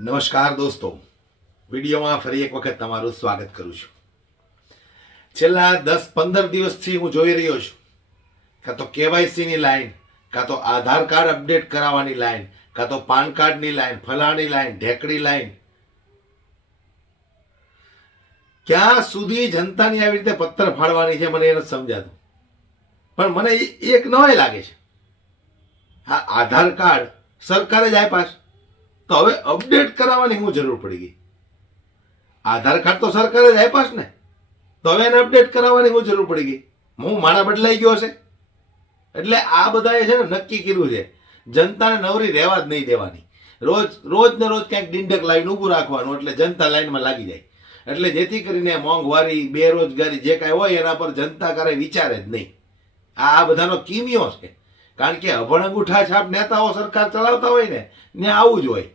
નમસ્કાર દોસ્તો, વિડીયોમાં ફરી એક વખત તમારું સ્વાગત કરું છું। છેલ્લા 10-15 દિવસથી હું જોઈ રહ્યો છું કાં તો કેવાયસીની લાઈન, કાં તો આધાર કાર્ડ અપડેટ કરાવવાની લાઈન, કાં તો પાન કાર્ડની લાઈન, ફલાણી લાઈન, ઢેકડી લાઈન। ક્યાં સુધી જનતાની આવી રીતે પત્તર ફાડવાની છે મને એ નથી સમજાતું, પણ મને એક નવાઈ લાગે છે। આ આધાર કાર્ડ સરકારે જ આપ્યા છે તો હવે અપડેટ કરાવવાની શું જરૂર પડી ગઈ? આધાર કાર્ડ તો સરકારે જ આપ્યા છે ને, તો હવે એને અપડેટ કરાવવાની શું જરૂર પડી ગઈ? હું માણા બદલાઈ ગયો છે એટલે આ બધાએ છે ને નક્કી કર્યું છે જનતાને નવરી રહેવા જ નહીં દેવાની। રોજ ને રોજ ક્યાંક ડીંડક લાઈન ઊભું રાખવાનું એટલે જનતા લાઈનમાં લાગી જાય, એટલે જેથી કરીને મોંઘવારી, બેરોજગારી જે કાંઈ હોય એના પર જનતા કરે વિચારે જ નહીં। આ બધાનો કિમિયો છે, કારણ કે અભણ અંગૂઠા છાપ નેતાઓ સરકાર ચલાવતા હોય ને ત્યાં આવું જ હોય,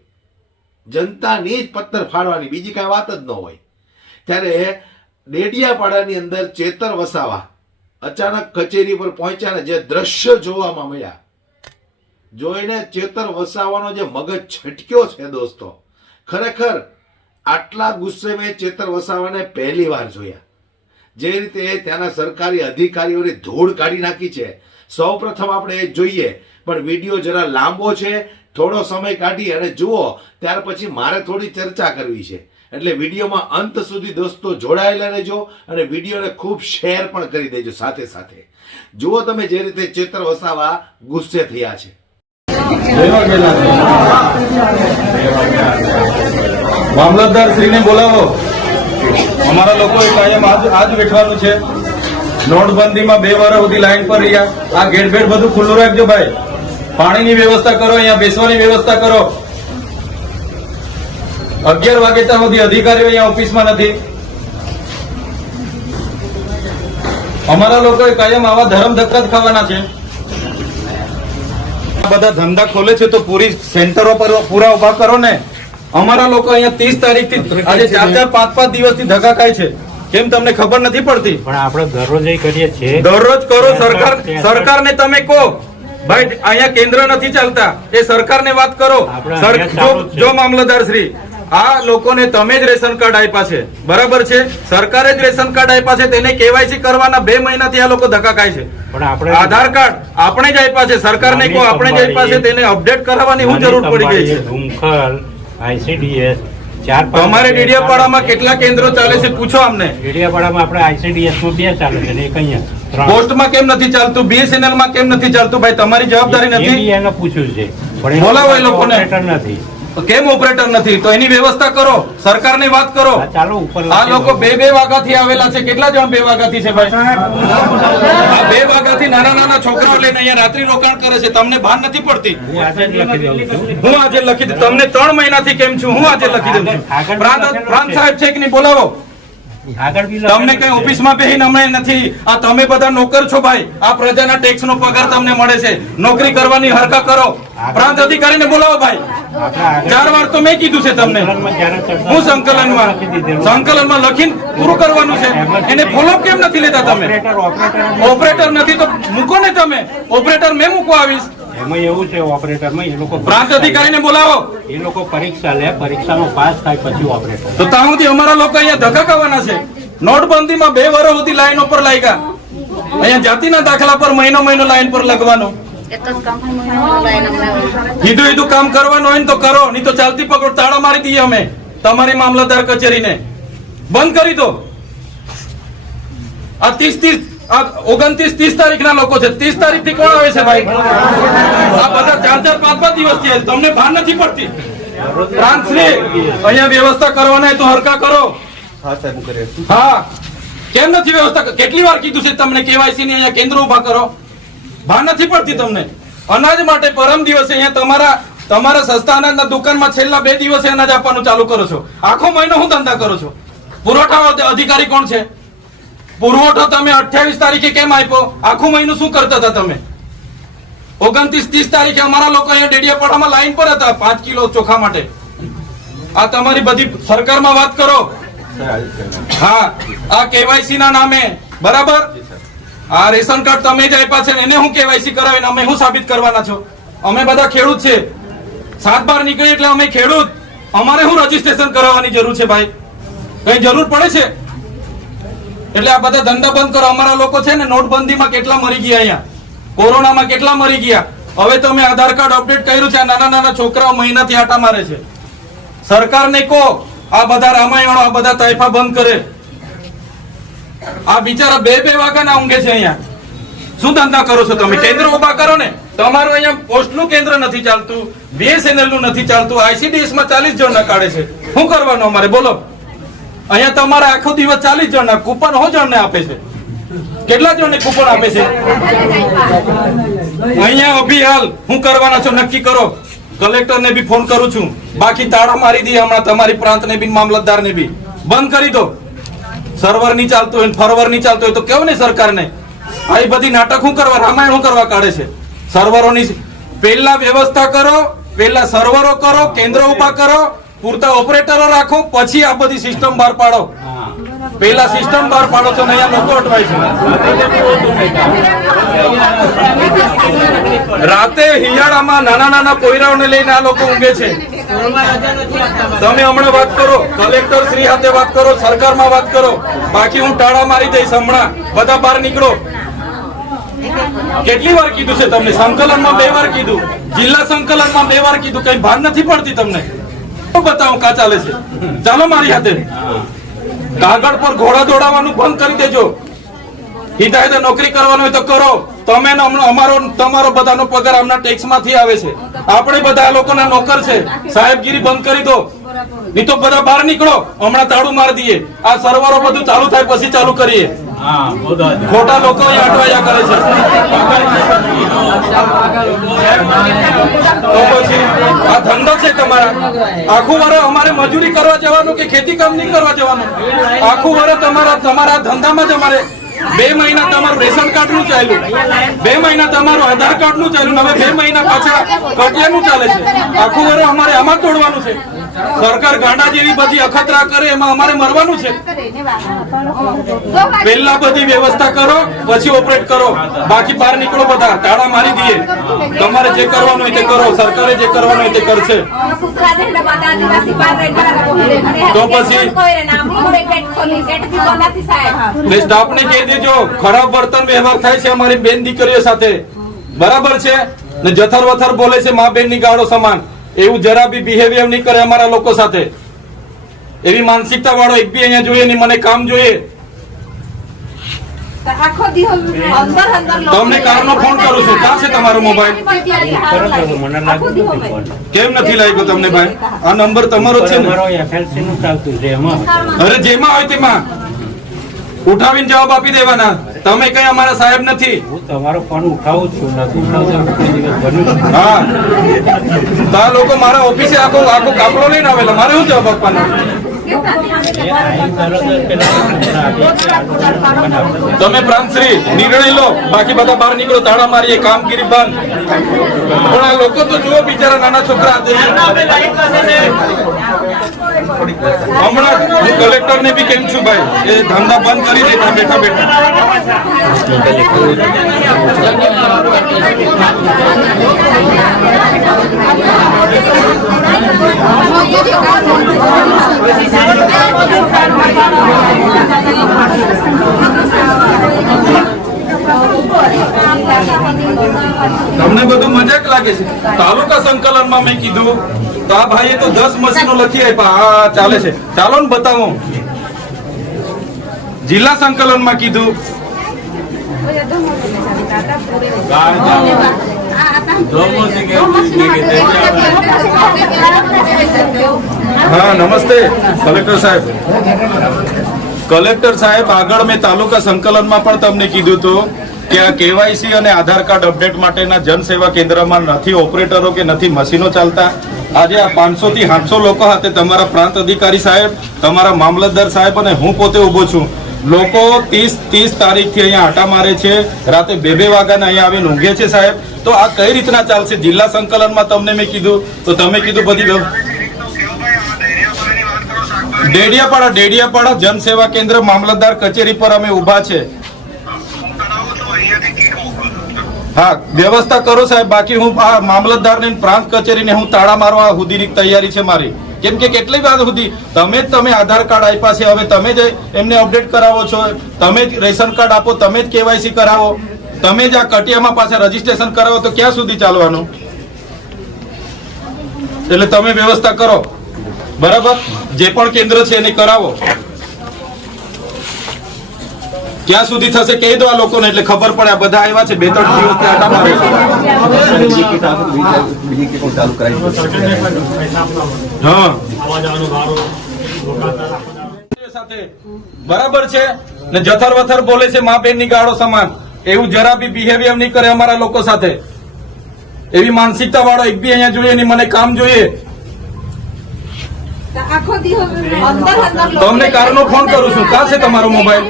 જનતાની જ પત્તર ફાડવાની, બીજી કાંઈ વાત જ ન હોય। ત્યારે ડેડિયાપાડાની અંદર ચેતર વસાવા અચાનક કચેરી પર પહોંચ્યા ને જે દ્રશ્ય જોવામાં મળ્યા, જોઈને ચેતર વસાવાનો જે મગજ છટક્યો છે દોસ્તો, ખરેખર આટલા ગુસ્સે મેં ચેતર વસાવાને પહેલી વાર જોયા। જે રીતે ત્યાંના સરકારી અધિકારીઓની ધૂળ કાઢી નાખી છે, સૌ પ્રથમ આપણે એ જોઈએ, પણ વિડીયો જરા લાંબો છે, થોડો સમય કાઢી અને જુઓ, ત્યાર પછી મારે થોડી ચર્ચા કરવી છે, એટલે વિડીયોમાં અંત સુધી દોસ્તો જોડાયેલા રહેજો અને વિડીયોને ખૂબ શેર પણ કરી દેજો સાથે સાથે। જુઓ તમે જે રીતે ચેતર વસાવા ગુસ્સે થયા છે। મામલતદાર શ્રીને બોલાવો, અમારા લોકોએ કાયમ આજ બેઠવાનું છે। નોટબંધીમાં 2 વર્ષ સુધી લાઈન પર રહ્યા, આ ગેટ બેટ બધું ખુલ્લું રાખજો ભાઈ, પાણીની વ્યવસ્થા કરો, અહીંયા બેસવાની વ્યવસ્થા કરો। 11 વાગ્યા સુધી અધિકારીઓ અહીંયા ઓફિસમાં નથી। અમારા લોકોએ કાયમ આવા ધરમ ધક્કા જ ખાવાના છે। બધા ધંધા ખોલે છે તો પૂરી સેન્ટરો પર પૂરા ઉભા કરો ને। અમારા લોકો અહીંયા 30 તારીખથી આજે 4-5 દિવસથી ધક્કા ખાય છે, કેમ તમને ખબર નથી પડતી? પણ આપણે દરરોજ કરીએ છીએ, દરરોજ કરો। સરકારને તમે કહો ભાઈ અહીંયા કેન્દ્ર નથી ચાલતા, એ સરકારને વાત કરો। જો મામલતદાર શ્રી, આ લોકોને તમે જ રેશન કાર્ડ આપ્યા છે, બરાબર છે? સરકારે જ રેશન કાર્ડ આપ્યા છે, તેને કેવાયસી કરવાના 2 મહિનાથી આ લોકો ધક્કા ખાય છે। પણ આપણે આધાર કાર્ડ આપણે જ આપ્યા છે, સરકારને કહો આપણે જ આપ્યા છે, તેને અપડેટ કરાવવાની શું જરૂર પડી ગઈ છે? ધુમખલ, ICDS, તમારે ડેડિયાપાડામાં કેટલા કેન્દ્રો ચાલે છે પૂછો અમને। ડેડિયાપાડામાં આપણે ICDS માં 2 ચાલે છે ને એક અહીંયા। પોસ્ટમાં કેમ નથી ચાલતું? BSNL માં કેમ નથી ચાલતું? ભાઈ તમારી જવાબદારી નથી? એને પૂછ્યું છે, પણ બોલાવો એ લોકોને। ઓપરેટર નથી, કેમ ઓપરેટર નથી? તો એની વ્યવસ્થા કરો, સરકારની વાત કરો। ચાલો ઉપર આ લોકો 2 વાગ્યાથી આવેલા છે, કેટલા જણ 2 વાગ્યાથી છે ભાઈ? આ 2 વાગ્યાથી નાના છોકરાઓ લઈને અહીંયા રાત્રિ રોકાણ કરે છે, તમને ભાન નથી પડતી? હું આજે જ લખી દઉં છું, હું આજે લખી દઉં, તમને 3 મહિનાથી કેમ છું? હું આજે લખી દઉં છું। પ્રાંત સાહેબ છે કે નહીં? બોલાવો। આગળ બી તમને કઈ ઓફિસમાં બેહીને અમને નથી, આ તમે બધા નોકર છો ભાઈ, આ પ્રજાના ટેક્સ નો પગાર તમને મળે છે, નોકરી કરવાની હરકા કરો। પ્રાંત અધિકારીને બોલાવો ભાઈ, 4 વાર તો મેં કીધું છે તમને। હું સંકલનમાં લખીને પૂરું કરવાનું છે, એને ફોલોઅપ કેમ નથી લેતા તમે? ઓપરેટર નથી તો મૂકો ને તમે, ઓપરેટર મેં મૂકવા આવીશ। એમાં એવું છે, ઓપરેટરમાં એ લોકો પ્રાંત અધિકારીને બોલાવો, એ લોકો પરીક્ષા લે, પરીક્ષાનો પાસ થાય પછી ઓપરેટર। તો ત્યાં સુધી અમારા લોકો અહીંયા ધક્કા ખાવાના છે। નોટબંધીમાં 2 વર્ષ સુધી લાઈનો પર લાગ્યા, અહીંયા જાતિના દાખલા પર મહિનો લાઈન પર લગવાનો। હીધું કામ કરવાનું હોય ને તો કરો, નહીં તો ચાલતી પકડ તાળા મારી દઈએ અમે તમારી મામલતદાર કચેરીને, બંધ કરી દો। આ 29-30 તારીખના લોકો છે, 30 તારીખથી કોણ આવે છે ભાઈ? આ બધા 4-5 દિવસ છે, તમને ભાન નથી પડતી? પ્રાંત શ્રી, અહીંયા વ્યવસ્થા કરવાના તો હરકા કરો। હા, કેમ નથી વ્યવસ્થા? કેટલી વાર કીધું છે તમને કેવાયસી ની અહીંયા કેન્દ્રો ઉભા કરો? ભાન નથી પડતી તમને? અનાજ માટે પરમ દિવસે અહીંયા તમારા સસ્તા અનાજના દુકાનમાં છેલ્લા 2 દિવસે અનાજ આપવાનું ચાલુ કરો છો, આખો મહિનો હું ધંધા કરો છો? પુરવઠા અધિકારી કોણ છે? પુરવઠો તમે 28 તારીખે કેમ આપ્યો? આખું મહિનું શું કરતા હતા તમે? 29-30 તારીખે અમારા લોકો અહીંયા ડેડિયાપાડામાં લાઈન પર હતા 5 કિલો ચોખા માટે। આ તમારી બધી સરકારમાં વાત કરો। હા, આ કેવાયસી ના નામે, બરાબર? આ રેશન કાર્ડ તમે જ આપ્યા છે, એને હું કેવાયસી કરાવીને અમે શું સાબિત કરવાના છો? અમે બધા ખેડૂત છે, 7-12 નીકળી એટલે અમે ખેડૂત, અમારે શું રજીસ્ટ્રેશન કરાવવાની જરૂર છે ભાઈ? કઈ જરૂર પડે છે? એટલે આ બધા ધંધા બંધ કરો. અમારા લોકો છે ને નોટબંધીમાં કેટલા મરી ગયા, અહીંયા કોરોનામાં કેટલા મરી ગયા. હવે તમે આધાર કાર્ડ અપડેટ કર્યું છે, આ નાના નાના છોકરાઓ મહિનાથી આટા મારે છે. સરકારને કહો આ બધા રામાયણો, આ બધા તાઇફા બંધ કરે. આ બિચારા બે વાગ્યાના ઊંઘે છે અહીંયા. શું ધંધા કરો છો તમે? કેન્દ્ર ઉભા કરો ને. તમારું અહીંયા પોસ્ટનું કેન્દ્ર નથી ચાલતું, BSNL નું નથી ચાલતું, ICDS માં 40 જણ કાઢે છે. શું કરવાનું અમારે બોલો? અહીંયા તમારે આખો દિવસ 40 જણના કૂપન હો જણને આપે છે. કેટલા જણને કૂપન આપે છે અહીંયા? અભી હાલ શું કરવાના છો નક્કી કરો. કલેક્ટરને બી ફોન કરું છું. બાકી તાળા મારી દઈએ હમણાં તમારી પ્રાંતને બી, મામલતદારને બી બંધ કરી દો. સર્વર નહીં ચાલતું હોય, ફરવર નહીં ચાલતું હોય તો કેવું ને સરકારને આ બધી નાટક શું કરવા, રામાયણ શું કરવા કાઢે છે? સર્વરોની પહેલા વ્યવસ્થા કરો, પહેલા સર્વરો કરો, કેન્દ્ર ઉભા કરો, પૂરતા ઓપરેટરો રાખો, પછી આ બધી સિસ્ટમ બહાર પાડો. પહેલા સિસ્ટમ બહાર પાડો તો અહીંયા લોકો અટવાય છે. રાતે હિયાળામાં નાના નાના પોયરાઓને લઈને આ લોકો ઊંઘે છે. તમે હમણાં વાત કરો, કલેક્ટર શ્રી સાથે વાત કરો, સરકારમાં વાત કરો. બાકી હું ટાળા મારી દઈશ હમણાં. બધા બહાર નીકળો. કેટલી વાર કીધું છે તમને? સંકલનમાં 2 વાર કીધું, જિલ્લા સંકલનમાં 2 વાર કીધું. કઈ ભાન નથી પડતી તમને? બતાવો કા ચાલે છે. ચાલો મારી હાથે. કાગળ પર ઘોડા દોડાવવાનું બંધ કરી દેજો. હિદાયતે નોકરી કરવાનું હોય તો કરો. તમે અમારો તમારો બધાનો પગાર આમના ટેક્સ માંથી આવે છે. આપણે બધા આ લોકોના નોકર છે. સાહેબગીરી બંધ કરી દો, નહીં તો બધા બહાર નીકળો. હમણાં તાળું મારી દઈએ. આ સર્વરો બધું ચાલુ થાય પછી ચાલુ કરીએ. ખોટા લોકો અહીંયા અટવાયા કરે છે. તો પછી આ ધંધો છે તમારા. આખું વર્ષ અમારે મજૂરી કરવા જવાનું કે ખેતી કામ નહીં કરવા જવાનું? આખું વર્ષ તમારા ધંધામાં જ અમારે 2 મહિના તમારું રેશન કાર્ડ નું ચાલ્યું, 2 મહિના તમારું આધાર કાર્ડ નું ચાલ્યું, હવે 2 મહિના પાછા કટિયાનું ચાલે છે. આખું વર્ષ અમારે આમાં તોડવાનું છે. સરકાર ગાંડા જેવી બધી અખતરા કરે એમાં અમારે મરવાનું છે. પહેલા બધી વ્યવસ્થા કરો, પછી ઓપરેટ કરો. બાકી બહાર નીકળો, બધા તાળા મારી દઈએ. તમારે જે કરવાનું હોય તે કરો, સરકારે જે કરવાનું હોય તે કરશે. તો પછી સ્ટાફને કહી દેજો ખરાબ વર્તન વ્યવહાર થાય છે અમારી બેન દીકરીઓ સાથે. બરાબર છે ને? જથર વથર બોલે છે મા બેન ની ગાળો સમાન. એવું જરા બી બિહેવિયર નહીં કરે અમારા લોકો સાથે. એવી માનસિકતા વાળો એક બી અહીંયા જોઈએ નહીં. મને કામ જોઈએ. તમને કારનો ફોન કરું છું. ક્યાં છે તમારો મોબાઈલ? કેમ નથી લાગ્યો તમને ભાઈ? આ નંબર તમારો છે ને? અરે જેમાં હોય તેમાં ઉઠાવીને જવાબ આપી દેવાના. તમે કઈ અમારા સાહેબ નથી. હું તમારો ફોન ઉઠાવું છું, નથી ઉઠાવતો. હા, તો આ લોકો મારા ઓફિસે આખો કાપડો લઈને આવેલા. મારે શું જવાબ આપવાનો? તમે પ્રાંતશ્રી નિર્ણય લો. બાકી બધા બહાર નીકળો. તાળા મારીએ, કામગીરી બંધ. પણ આ લોકો તો જુઓ, બિચારા નાના છોકરા. હમણાં હું કલેક્ટર ને બી કેમ છું ભાઈ, એ ધંધા બંધ કરી દેતા બેઠા બેઠા. તમને બધું મજાક લાગે છે? તાલુકા સંકલનમાં મેં કીધું તો આ ભાઈએ તો 10 મશીનો લખી આપ્યા. આ ચાલે છે. ચાલો ને બતાવો. જિલ્લા સંકલનમાં કીધું. હા, નમસ્તે કલેક્ટર સાહેબ. કલેક્ટર સાહેબ, આગળ મેં તાલુકા સંકલનમાં પણ તમને કીધું હતું કે આ કેવાયસી અને આધાર કાર્ડ અપડેટ માટેના જનસેવા કેન્દ્રમાં નથી ઓપરેટરો કે નથી મશીનો ચાલતા. આજે આ 500 થી 700 લોકો હાથે તમારા પ્રાંત અધિકારી સાહેબ, તમારા મામલતદાર સાહેબ અને હું પોતે ઉભો છું. લોકો 30 તારીખથી અહીંયા આટા મારે છે. રાતે 2 વાગ્યાના અહીંયા આવીને ઊંઘે છે સાહેબ. તો આ કઈ રીતના ચાલશે? જિલ્લા સંકલનમાં તમને મેં કીધું તો તમે કીધું બધી ડેડિયાપાડા જનસેવા કેન્દ્ર મામલતદાર કચેરી પર અમે ઉભા છે. હા, વ્યવસ્થા કરો સાહેબ. બાકી હું આ મામલતદાર ને પ્રાંત કચેરીને હું તાળા મારવા સુધીની તૈયારી છે મારી. કેમ કે કેટલી વાર સુધી તમે આધાર કાર્ડ આપ્યા છે, હવે તમે જ એમને અપડેટ કરાવો છો, તમે જ રેશન કાર્ડ આપો, તમે જ કેવાયસી કરાવો, તમે જ આ કટિયામાં પાછા રજીસ્ટ્રેશન કરાવો, તો ક્યાં સુધી ચાલવાનું? એટલે તમે વ્યવસ્થા કરો, બરાબર? જે પણ કેન્દ્ર છે એને કરાવો. ક્યાં સુધી થશે કહી દો આ લોકોને, એટલે ખબર પડે. આ બધા આવ્યા છે 2-3 દિવસથી આટા મારે છે. હા સાથે બરાબર છે ને, જથર વથર બોલે છે મા બેન ની ગાળો સમાન. એવું જરા બી બિહેવિયર નહીં કરે અમારા લોકો સાથે. એવી માનસિકતા વાળો એક બી અહીંયા જોઈએ નહીં. મને કામ જોઈએ. તમને કારનો ફોન કરું છું. ક્યાં છે તમારો મોબાઈલ?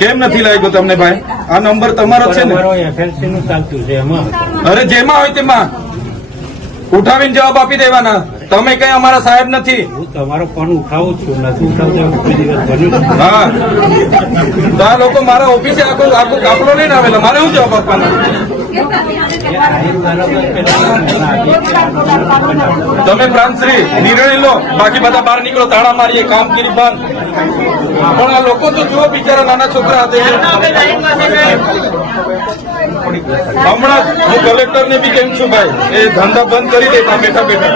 કેમ નથી લાગ્યો તમને ભાઈ? આ નંબર તમારો છે ને? અરે જેમાં હોય તેમાં ઉઠાવીને જવાબ આપી દેવાના. તમે કઈ અમારા સાહેબ નથી. હું તમારો ફોન ઉઠાવું છું, નથી ઉઠાવતો. કોઈ દિવસ બન્યું હા, તો આ લોકો મારા ઓફિસે આખો કાફલો લઈને આવેલા. મારે શું જવાબ આપવાનો? તમે પ્રાંતશ્રી નિર્ણય લો, બાકી બધા બહાર નીકળો. તાળા મારીએ, કામગીરી બંધ. પણ આ લોકો તો જુઓ, બિચારા નાના છોકરા હતા. હમણાં હું કલેક્ટર ને બી કેમ છું ભાઈ, એ ધંધા બંધ કરી દેતા બેઠા બેઠા.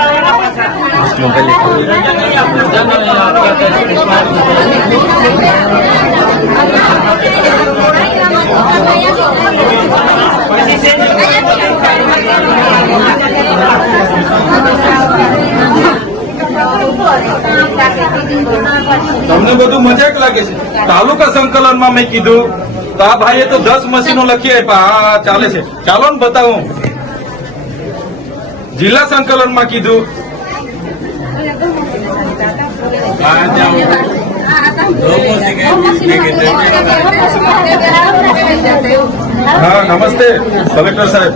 તમને બધું મજાક લાગે છે? તાલુકા સંકલનમાં મેં કીધું તો આ ભાઈએ તો 10 મશીનો લખી આપ્યા. હા ચાલે છે, ચાલો ને બતાવું. જિલ્લા સંકલનમાં કીધું. હા નમસ્તે કલેક્ટર સાહેબ.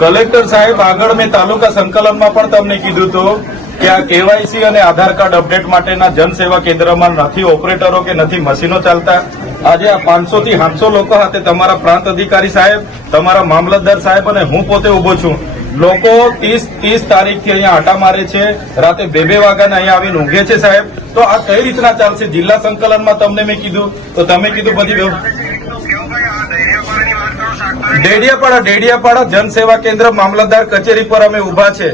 કલેક્ટર સાહેબ, આગળ મેં તાલુકા સંકલનમાં પણ તમને કીધું હતું કે આ કેવાયસી અને આધાર કાર્ડ અપડેટ માટેના જનસેવા કેન્દ્રમાં નથી ઓપરેટરો કે નથી મશીનો ચાલતા. આજે આ 500 થી 700 લોકો સાથે તમારા પ્રાંત અધિકારી સાહેબ, તમારા મામલતદાર સાહેબ અને હું પોતે ઉભો છું. લોકો 30 તારીખથી અહીંયા આટા મારે છે, રાતે 2 વાગ્યાને અહીંયા આવીને ઊંઘે છે સાહેબ. તો આ કઈ રીતના ચાલશે? જિલ્લા સંકલનમાં તમને મેં કીધું તો તમે કીધું બધી ડેડિયાપાડા જનસેવા કેન્દ્ર મામલતદાર કચેરી પર અમે ઉભા છે.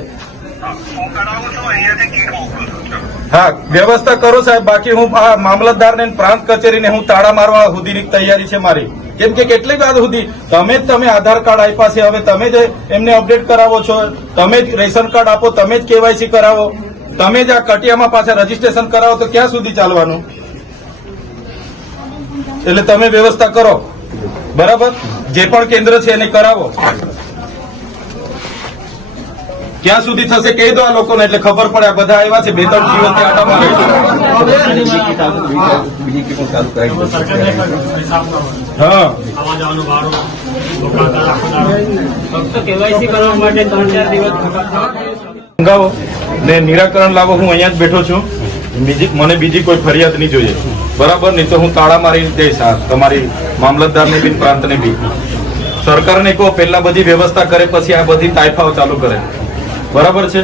હા વ્યવસ્થા કરો સાહેબ, બાકી હું આ મામલતદાર ને પ્રાંત કચેરીને હું તાળા મારવા સુધીની તૈયારી છે મારી. કેમ કે કેટલી વાર સુધી તમે આધાર કાર્ડ આપ્યા છે, હવે તમે જ એમને અપડેટ કરાવો છો, તમે જ રેશન કાર્ડ આપો, તમે જ કેવાયસી કરાવો, તમે જ આ કટિયામાં પાછા રજીસ્ટ્રેશન કરાવો, તો ક્યાં સુધી ચાલવાનું? એટલે તમે વ્યવસ્થા કરો, બરાબર? જે પણ કેન્દ્ર છે એને કરાવો. ક્યાં સુધી થશે કહી દો આ લોકોને, એટલે ખબર પડે. આ બધા આવ્યા છે 2-3 દિવસથી આટા મારે છે. હા કેવાયસી કરવા માટે 3-4 દિવસ મંગાવો ને નિરાકરણ લાવો. હું અહીંયા જ બેઠો છું. મને બીજી કોઈ ફરિયાદ નહીં જોઈએ, બરાબર? નહીં તો હું તાળા મારી દઈશ તમારી મામલતદારને બી પ્રાંતને બી. સરકારને કહો પહેલા બધી વ્યવસ્થા કરે, પછી આ બધી તાઇફાઓ ચાલુ કરે, બરાબર છે?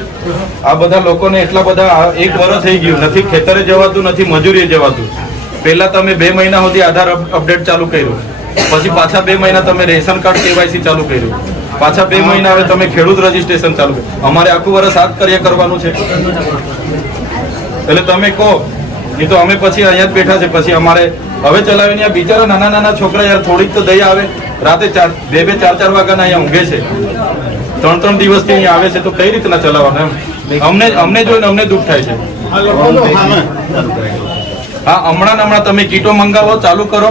આ બધા લોકોને એટલા બધા 1 વર્ષ થઈ ગયું, નથી ખેતરે જવાતું, નથી મજૂરીએ જવાતું. પહેલા તમે 2 મહિના સુધી આધાર અપડેટ ચાલુ કર્યું, પછી પાછા 2 મહિના તમે રેશન કાર્ડ કેવાયસી ચાલુ કર્યું, પાછા 2 મહિના હવે તમે ખેડૂત રજીસ્ટ્રેશન ચાલુ કર્યું. અમારે આખું વર્ષ આ જ કાર્ય કરવાનું છે. એટલે તમે કહો, નહીં તો અમે પછી અહીંયા જ બેઠા છે. પછી અમારે હવે ચલાવીને આ બિચારા નાના છોકરા, યાર થોડીક તો દયા આવે. રાતે 2-4 વાગ્યાના અહીંયા ઊંઘે છે, 3 દિવસથી અહીંયા આવે છે, તો કઈ રીતના ચલાવવાનું? અમને જોઈને અમને દુઃખ થાય છે. હા હમણાં તમે કીટો મંગાવો, ચાલુ કરો.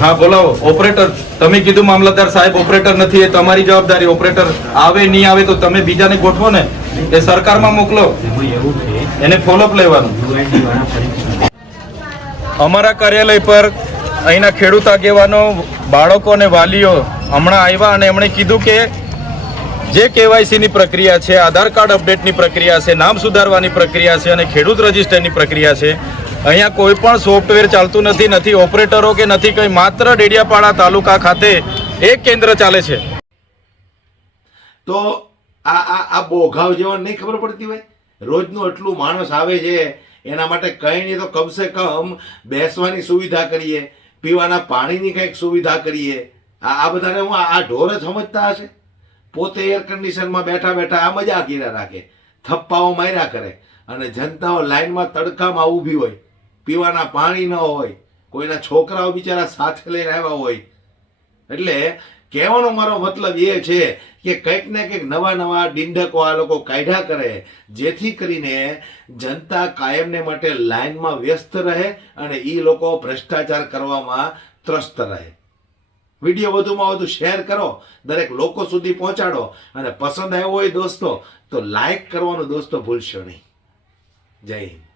હા બોલાવો ઓપરેટર. તમે કીધું મામલતદાર સાહેબ ઓપરેટર નથી, એ તમારી જવાબદારી. ઓપરેટર આવે નહીં આવે તો તમે બીજાને ગોઠવો ને, એ સરકારમાં મોકલો, એને ફોલોઅપ લેવાનું. અમારા કાર્યાલય પર અહીંના ખેડૂત આગેવાનો, બાળકો અને વાલીઓ હમણાં આવ્યા અને એમણે કીધું કે જે કેવાયસી ની પ્રક્રિયા છે, આધાર કાર્ડ અપડેટની પ્રક્રિયા છે, નામ સુધારવાની પ્રક્રિયા છે અને ખેડૂત રજીસ્ટરની પ્રક્રિયા છે, અહીંયા કોઈ પણ સોફ્ટવેર ચાલતું નથી, નથી ઓપરેટરો કે નથી કંઈ. માત્ર ડેડિયાપાડા તાલુકા ખાતે એક કેન્દ્ર ચાલે છે. તો આ બોઘાવ જેવા નહીં ખબર પડતી હોય? રોજનું એટલું માણસ આવે છે, એના માટે કંઈ નહીં તો કમસે કમ બેસવાની સુવિધા કરીએ, પીવાના પાણીની કંઈક સુવિધા કરીએ. આ બધાને હું આ ઢોર જ સમજતા હશે? પોતે એર કન્ડિશનમાં બેઠા બેઠા આ મજા કર્યા રાખે, થપ્પાઓ માર્યા કરે, અને જનતાઓ લાઈનમાં તડકામાં ઊભી હોય, પીવાના પાણી ન હોય, કોઈના છોકરાઓ બિચારા સાથે લઈને આવ્યા હોય. એટલે કહેવાનો મારો મતલબ એ છે કે કંઈક ને કંઈક નવા નવા ડીંડકો આ લોકો કાઢ્યા કરે, જેથી કરીને જનતા કાયમને માટે લાઈનમાં વ્યસ્ત રહે અને એ લોકો ભ્રષ્ટાચાર કરવામાં ત્રસ્ત રહે. વિડીયો વધુમાં વધુ શેર કરો, દરેક લોકો સુધી પહોંચાડો, અને પસંદ આવ્યો હોય દોસ્તો તો લાઈક કરવાનું દોસ્તો ભૂલશો નહીં. જય હિન્દ.